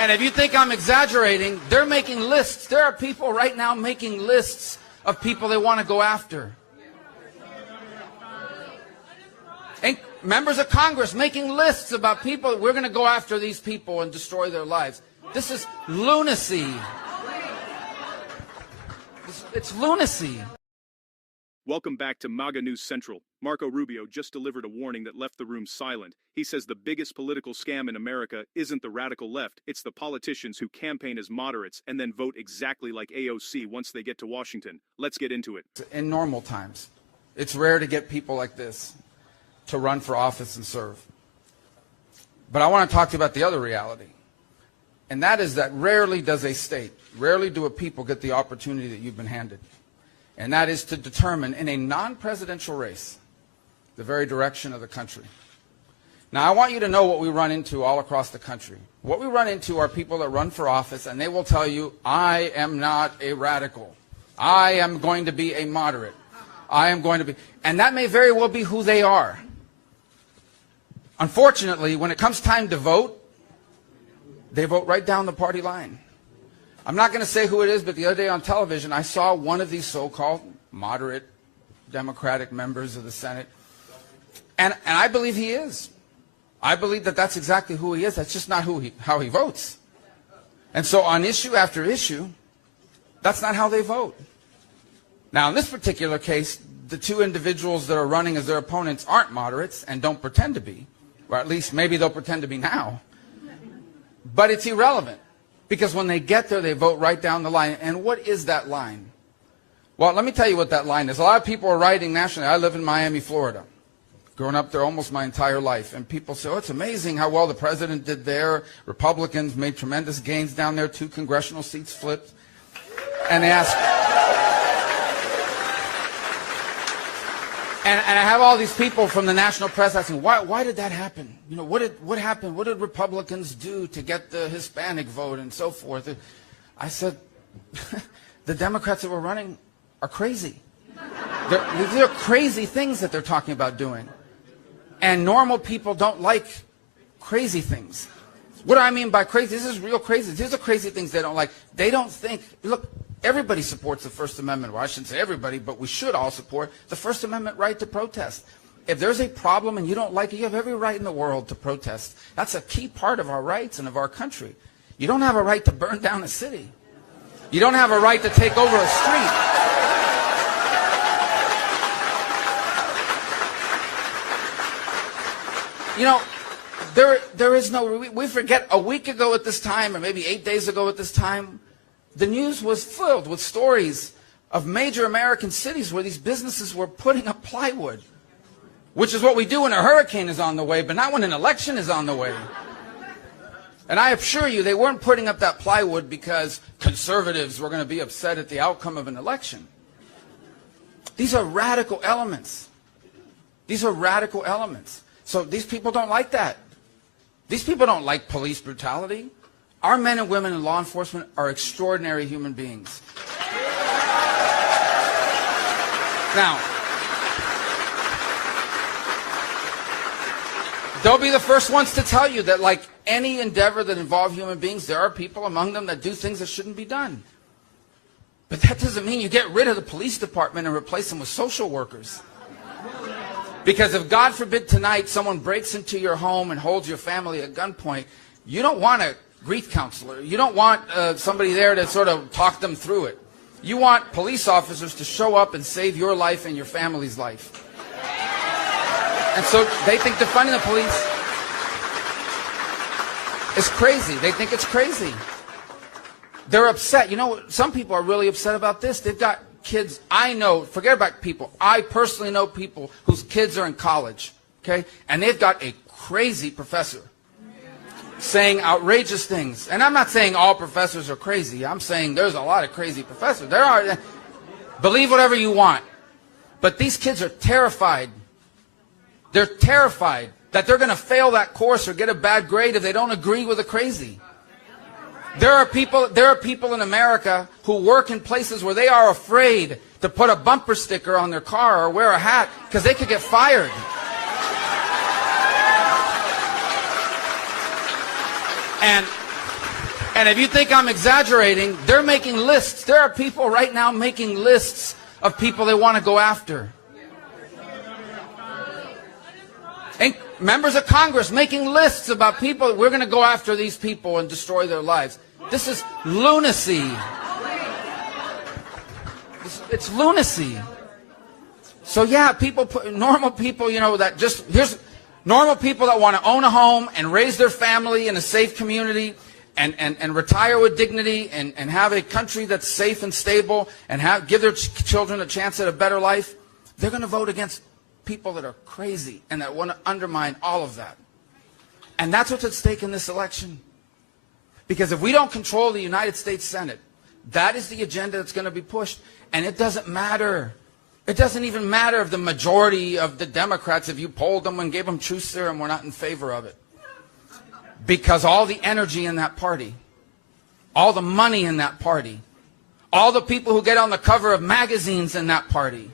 And if you think I'm exaggerating, they're making lists. There are people right now making lists of people they want to go after. And members of Congress making lists about people. We're going to go after these people and destroy their lives. This is lunacy. It's lunacy. Welcome back to MAGA News Central. Marco Rubio just delivered a warning that left the room silent. He says the biggest political scam in America isn't the radical left, it's the politicians who campaign as moderates and then vote exactly like AOC once they get to Washington. Let's get into it. In normal times, it's rare to get people like this to run for office and serve. But I want to talk to you about the other reality. And that is that rarely does a state, rarely do a people get the opportunity that you've been handed. And that is to determine in a non-presidential race the very direction of the country. Now, I want you to know what we run into all across the country. What we run into are people that run for office, and they will tell you, I am not a radical. I am going to be a moderate. I am going to be, and that may very well be who they are. Unfortunately, when it comes time to vote, they vote right down the party line. I'm not going to say who it is, but the other day on television, I saw one of these so-called moderate Democratic members of the Senate. And I believe he is. I believe that that's exactly who he is. That's just not how he votes. And so on issue after issue, that's not how they vote. Now, in this particular case, the two individuals that are running as their opponents aren't moderates and don't pretend to be. Or at least maybe they'll pretend to be now. But it's irrelevant. Because when they get there, they vote right down the line. And what is that line? Well, let me tell you what that line is. A lot of people are writing nationally. I live in Miami, Florida. Grown up there almost my entire life. And people say, oh, it's amazing how well the president did there. Republicans made tremendous gains down there. 2 congressional seats flipped. And they ask... And I have all these people from the national press asking, why did that happen? You know, what happened? What did Republicans do to get the Hispanic vote and so forth? I said, the Democrats that were running are crazy. They're crazy things that they're talking about doing. And normal people don't like crazy things. What do I mean by crazy? This is real crazy. These are crazy things they don't like. They don't think, look, everybody supports the First Amendment. Well, I shouldn't say everybody, but we should all support the First Amendment right to protest. If there's a problem and you don't like it, you have every right in the world to protest. That's a key part of our rights and of our country. You don't have a right to burn down a city. You don't have a right to take over a street. You know, there is no, we forget a week ago at this time, or maybe 8 days ago at this time, the news was filled with stories of major American cities where these businesses were putting up plywood, which is what we do when a hurricane is on the way, but not when an election is on the way. And I assure you, they weren't putting up that plywood because conservatives were going to be upset at the outcome of an election. These are radical elements. These are radical elements. So these people don't like that. These people don't like police brutality. Our men and women in law enforcement are extraordinary human beings. Now, they'll be the first ones to tell you that, like any endeavor that involves human beings, there are people among them that do things that shouldn't be done. But that doesn't mean you get rid of the police department and replace them with social workers. Because if, God forbid, tonight someone breaks into your home and holds your family at gunpoint, you don't want a grief counselor. You don't want somebody there to sort of talk them through it. You want police officers to show up and save your life and your family's life. And so they think defunding the police is crazy. They think it's crazy. They're upset. You know, some people are really upset about this. They've got kids, I know, forget about people. I personally know people whose kids are in college, okay? And they've got a crazy professor saying outrageous things. And I'm not saying all professors are crazy. I'm saying there's a lot of crazy professors. There are. Believe whatever you want. But these kids are terrified. They're terrified that they're going to fail that course or get a bad grade if they don't agree with a crazy. There are people in America who work in places where they are afraid to put a bumper sticker on their car or wear a hat because they could get fired. And And if you think I'm exaggerating, they're making lists. There are people right now making lists of people they want to go after. And members of Congress making lists about people. We're going to go after these people and destroy their lives. This is lunacy. It's lunacy. So yeah, normal people, normal people that want to own a home and raise their family in a safe community and retire with dignity and have a country that's safe and stable and give their children a chance at a better life, they're going to vote against people that are crazy and that want to undermine all of that. And that's what's at stake in this election. Because if we don't control the United States Senate, that is the agenda that's going to be pushed. And it doesn't matter. It doesn't even matter if the majority of the Democrats, if you polled them and gave them truth serum, were not in favor of it. Because all the energy in that party, all the money in that party, all the people who get on the cover of magazines in that party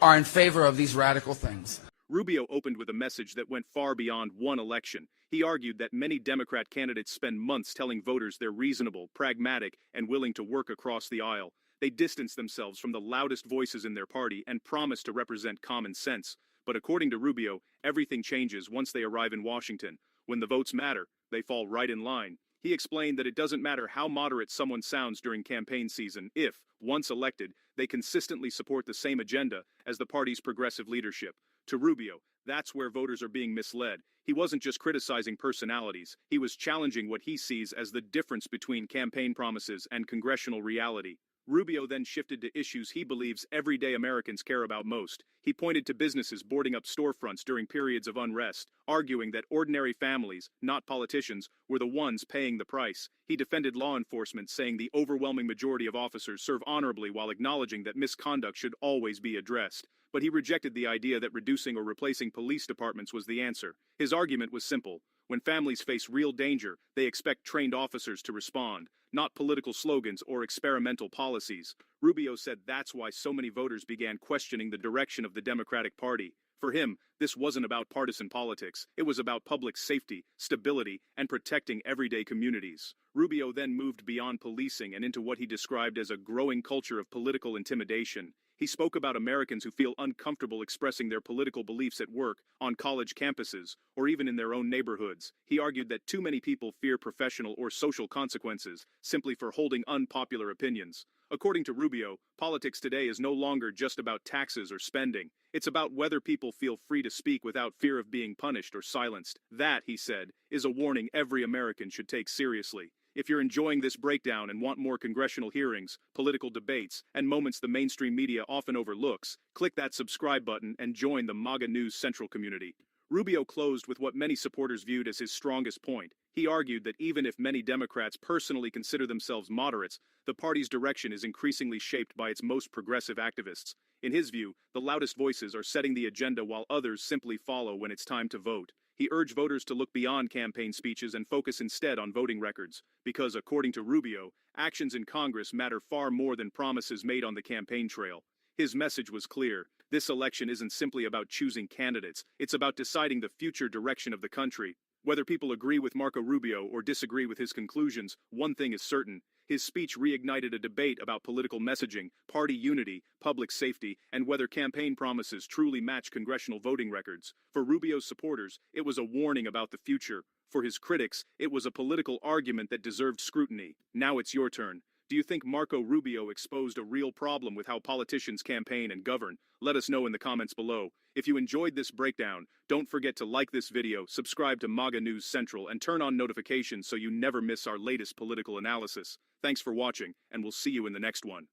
are in favor of these radical things. Rubio opened with a message that went far beyond one election. He argued that many Democrat candidates spend months telling voters they're reasonable, pragmatic, and willing to work across the aisle. They distance themselves from the loudest voices in their party and promise to represent common sense. But according to Rubio, everything changes once they arrive in Washington. When the votes matter, they fall right in line. He explained that it doesn't matter how moderate someone sounds during campaign season if, once elected, they consistently support the same agenda as the party's progressive leadership. To Rubio, that's where voters are being misled. He wasn't just criticizing personalities, he was challenging what he sees as the difference between campaign promises and congressional reality. Rubio then shifted to issues he believes everyday Americans care about most. He pointed to businesses boarding up storefronts during periods of unrest, arguing that ordinary families, not politicians, were the ones paying the price. He defended law enforcement, saying the overwhelming majority of officers serve honorably while acknowledging that misconduct should always be addressed. But he rejected the idea that reducing or replacing police departments was the answer. His argument was simple. When families face real danger, they expect trained officers to respond, not political slogans or experimental policies. Rubio said that's why so many voters began questioning the direction of the Democratic Party. For him, this wasn't about partisan politics. It was about public safety, stability, and protecting everyday communities. Rubio then moved beyond policing and into what he described as a growing culture of political intimidation. He spoke about Americans who feel uncomfortable expressing their political beliefs at work, on college campuses, or even in their own neighborhoods. He argued that too many people fear professional or social consequences simply for holding unpopular opinions. According to Rubio, politics today is no longer just about taxes or spending. It's about whether people feel free to speak without fear of being punished or silenced. That, he said, is a warning every American should take seriously. If you're enjoying this breakdown and want more congressional hearings, political debates, and moments the mainstream media often overlooks, click that subscribe button and join the MAGA News Central community. Rubio closed with what many supporters viewed as his strongest point. He argued that even if many Democrats personally consider themselves moderates, the party's direction is increasingly shaped by its most progressive activists. In his view, the loudest voices are setting the agenda while others simply follow when it's time to vote. He urged voters to look beyond campaign speeches and focus instead on voting records, because, according to Rubio, actions in Congress matter far more than promises made on the campaign trail. His message was clear. This election isn't simply about choosing candidates, it's about deciding the future direction of the country. Whether people agree with Marco Rubio or disagree with his conclusions, one thing is certain. His speech reignited a debate about political messaging, party unity, public safety, and whether campaign promises truly match congressional voting records. For Rubio's supporters, it was a warning about the future. For his critics, it was a political argument that deserved scrutiny. Now it's your turn. Do you think Marco Rubio exposed a real problem with how politicians campaign and govern? Let us know in the comments below. If you enjoyed this breakdown, don't forget to like this video, subscribe to MAGA News Central, and turn on notifications so you never miss our latest political analysis. Thanks for watching, and we'll see you in the next one.